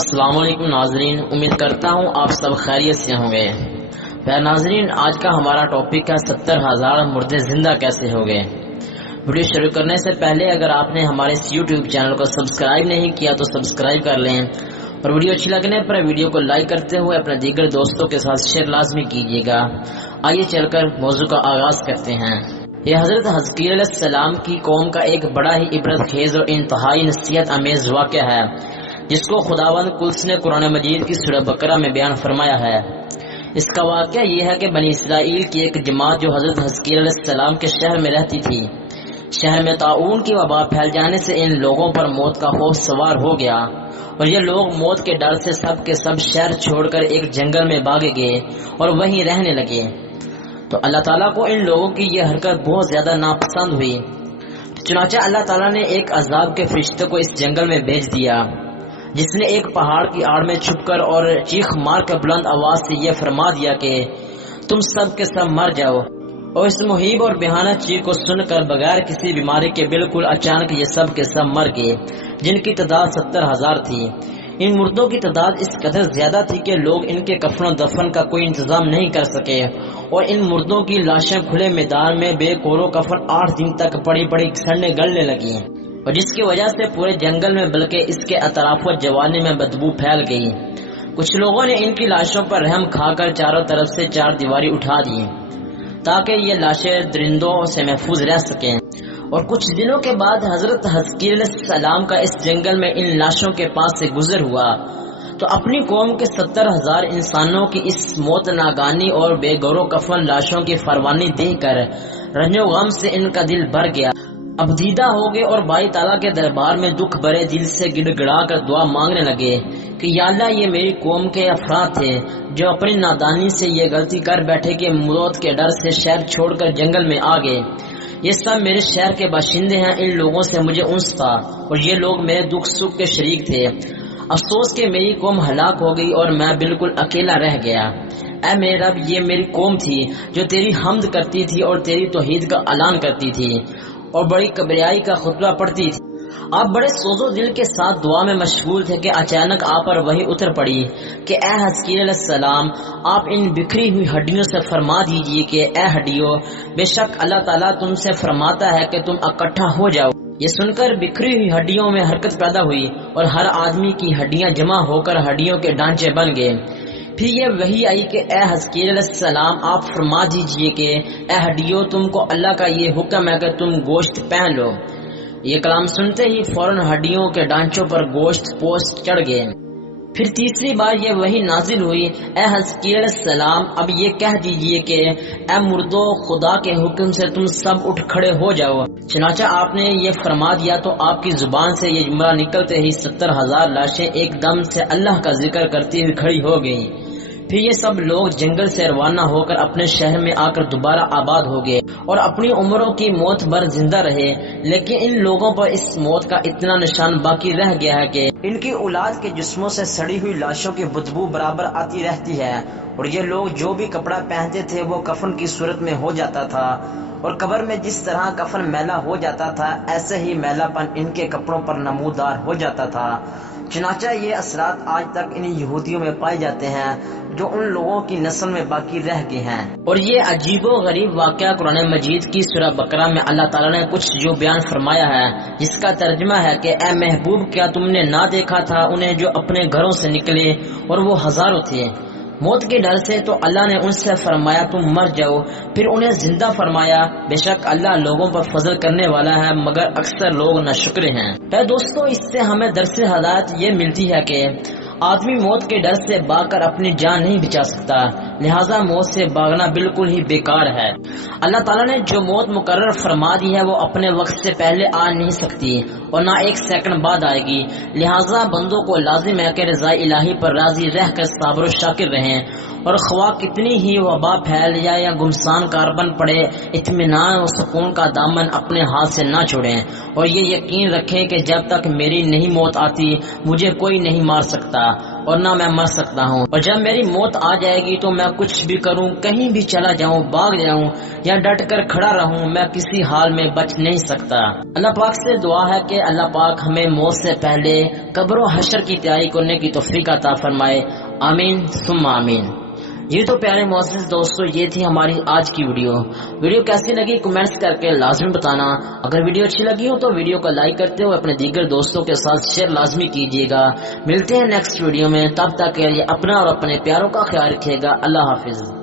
السلام علیکم ناظرین، امید کرتا ہوں آپ سب خیریت سے ہوں گے۔ ناظرین، آج کا ہمارا ٹاپک ہے 70,000 مردے زندہ کیسے ہو گئے۔ ویڈیو شروع کرنے سے پہلے اگر آپ نے ہمارے اس یوٹیوب چینل کو سبسکرائب نہیں کیا تو سبسکرائب کر لیں، اور ویڈیو اچھی لگنے پر ویڈیو کو لائک کرتے ہوئے اپنے دیگر دوستوں کے ساتھ شیئر لازمی کیجیے گا۔ آئیے چل کر موضوع کا آغاز کرتے ہیں۔ یہ حضرت حزقیل علیہ السلام کی قوم کا ایک بڑا ہی عبرت خیز اور انتہائی نصیحت آمیز واقعہ ہے، جس کو خداوند قدس نے قرآن مجید کی سورہ بقرہ میں بیان فرمایا ہے۔ اس کا واقعہ یہ ہے کہ بنی اسرائیل کی ایک جماعت جو حضرت حزقیل علیہ السلام کے شہر میں رہتی تھی، شہر میں طاعون کی وبا پھیل جانے سے ان لوگوں پر موت کا خوف سوار ہو گیا، اور یہ لوگ موت کے ڈر سے سب کے سب شہر چھوڑ کر ایک جنگل میں بھاگے گئے اور وہیں رہنے لگے۔ تو اللہ تعالیٰ کو ان لوگوں کی یہ حرکت بہت زیادہ ناپسند ہوئی، چنانچہ اللہ تعالیٰ نے ایک عذاب کے فرشتے کو اس جنگل میں بھیج دیا، جس نے ایک پہاڑ کی آڑ میں چھپ کر اور چیخ مار کر بلند آواز سے یہ فرما دیا کہ تم سب کے سب مر جاؤ۔ اور اس مہیب اور بہانہ چیخ کو سن کر بغیر کسی بیماری کے بالکل اچانک یہ سب کے سب مر گئے، جن کی تعداد 70,000 تھی۔ ان مردوں کی تعداد اس قدر زیادہ تھی کہ لوگ ان کے کفن و دفن کا کوئی انتظام نہیں کر سکے، اور ان مردوں کی لاشیں کھلے میدان میں بے کورو کفن 8 دن تک بڑی بڑی سڑنے گلنے لگی، اور جس کی وجہ سے پورے جنگل میں بلکہ اس کے اطراف و جوانی میں بدبو پھیل گئی۔ کچھ لوگوں نے ان کی لاشوں پر رحم کھا کر چاروں طرف سے 4 دیواری اٹھا دی تاکہ یہ لاشیں درندوں سے محفوظ رہ سکیں۔ اور کچھ دنوں کے بعد حضرت حزقیل علیہ السلام کا اس جنگل میں ان لاشوں کے پاس سے گزر ہوا، تو اپنی قوم کے 70,000 انسانوں کی اس موت ناگانی اور بے گرو کفن لاشوں کی فروانی دیکھ کر رنج و غم سے ان کا دل بھر گیا۔ اب دیدہ ہو گئے اور باری تعالیٰ کے دربار میں دکھ بھرے دل سے گڑ گڑا کر دعا مانگنے لگے کہ یا اللہ، یہ میری قوم کے افراد تھے جو اپنی نادانی سے یہ غلطی کر بیٹھے کہ موت کے ڈر سے شہر چھوڑ کر جنگل میں آ گئے۔ یہ سب میرے شہر کے باشندے ہیں، ان لوگوں سے مجھے انس تھا اور یہ لوگ میرے دکھ سکھ کے شریک تھے۔ افسوس کہ میری قوم ہلاک ہو گئی اور میں بالکل اکیلا رہ گیا۔ اے میرے رب، یہ میری قوم تھی جو تیری حمد کرتی تھی اور تیری توحید کا اعلان کرتی تھی اور بڑی کبریائی کا خطبہ پڑھتی تھی۔ آپ بڑے سوز و دل کے ساتھ دعا میں مشغول تھے کہ اچانک آپ پر وحی اتر پڑی کہ اے حزقیل علیہ السلام، آپ ان بکھری ہوئی ہڈیوں سے فرما دیجئے کہ اے ہڈیوں، بے شک اللہ تعالیٰ تم سے فرماتا ہے کہ تم اکٹھا ہو جاؤ۔ یہ سن کر بکھری ہوئی ہڈیوں میں حرکت پیدا ہوئی اور ہر آدمی کی ہڈیاں جمع ہو کر ہڈیوں کے ڈھانچے بن گئے۔ پھر یہ وحی آئی کہ اے حزقیل علیہ السلام، آپ فرما دیجئے کہ اے ہڈیوں، تم کو اللہ کا یہ حکم ہے کہ تم گوشت پہن لو۔ یہ کلام سنتے ہی فوراً ہڈیوں کے ڈانچوں پر گوشت پوست چڑھ گئے۔ پھر تیسری بار یہ وحی نازل ہوئی، اے حزقیل علیہ السلام، اب یہ کہہ دیجئے کہ اے مردو، خدا کے حکم سے تم سب اٹھ کھڑے ہو جاؤ۔ چنانچہ آپ نے یہ فرما دیا تو آپ کی زبان سے یہ جملہ نکلتے ہی 70,000 لاشیں ایک دم سے اللہ کا ذکر کرتی ہوئی کھڑی ہو گئیں۔ پھر یہ سب لوگ جنگل سے روانہ ہو کر اپنے شہر میں آ کر دوبارہ آباد ہو گئے اور اپنی عمروں کی موت بھر زندہ رہے، لیکن ان لوگوں پر اس موت کا اتنا نشان باقی رہ گیا ہے کہ ان کی اولاد کے جسموں سے سڑی ہوئی لاشوں کی بدبو برابر آتی رہتی ہے، اور یہ لوگ جو بھی کپڑا پہنتے تھے وہ کفن کی صورت میں ہو جاتا تھا، اور قبر میں جس طرح کفن میلا ہو جاتا تھا ایسے ہی میلا پن ان کے کپڑوں پر نمودار ہو جاتا تھا۔ چنانچہ یہ اثرات آج تک ان یہودیوں میں پائے جاتے ہیں جو ان لوگوں کی نسل میں باقی رہ گئے ہیں۔ اور یہ عجیب و غریب واقعہ قرآن مجید کی سورہ بقرہ میں اللہ تعالیٰ نے کچھ جو بیان فرمایا ہے، جس کا ترجمہ ہے کہ اے محبوب، کیا تم نے نہ دیکھا تھا انہیں جو اپنے گھروں سے نکلے اور وہ ہزاروں تھے موت کے ڈر سے، تو اللہ نے ان سے فرمایا تم مر جاؤ، پھر انہیں زندہ فرمایا۔ بے شک اللہ لوگوں پر فضل کرنے والا ہے، مگر اکثر لوگ ناشکر ہیں۔ دوستو، اس سے ہمیں درس ہدایت یہ ملتی ہے کہ آدمی موت کے ڈر سے بھاگ کر اپنی جان نہیں بچا سکتا، لہٰذا موت سے بھاگنا بالکل ہی بیکار ہے۔ اللہ تعالیٰ نے جو موت مقرر فرما دی ہے وہ اپنے وقت سے پہلے آ نہیں سکتی اور نہ ایک سیکنڈ بعد آئے گی، لہٰذا بندوں کو لازم ہے کہ رضا الہی پر راضی رہ کر صابر و شاکر رہیں، اور خواہ کتنی ہی وبا پھیل جائے یا گمسان کاربن پڑے، اطمینان و سکون کا دامن اپنے ہاتھ سے نہ چھوڑیں، اور یہ یقین رکھیں کہ جب تک میری نہیں موت آتی مجھے کوئی نہیں مار سکتا، اور نہ میں مر سکتا ہوں، اور جب میری موت آ جائے گی تو میں کچھ بھی کروں، کہیں بھی چلا جاؤں، بھاگ جاؤں یا ڈٹ کر کھڑا رہوں، میں کسی حال میں بچ نہیں سکتا۔ اللہ پاک سے دعا ہے کہ اللہ پاک ہمیں موت سے پہلے قبر و حشر کی تیاری کرنے کی توفیق عطا فرمائے، آمین ثم آمین۔ یہ تو پیارے معزز دوستو، یہ تھی ہماری آج کی ویڈیو کیسی لگی کمنٹس کر کے لازمی بتانا۔ اگر ویڈیو اچھی لگی ہو تو ویڈیو کو لائک کرتے ہوئے اپنے دیگر دوستوں کے ساتھ شیئر لازمی کیجیے گا۔ ملتے ہیں نیکسٹ ویڈیو میں، تب تک کے لیے اپنا اور اپنے پیاروں کا خیال رکھیے گا۔ اللہ حافظ۔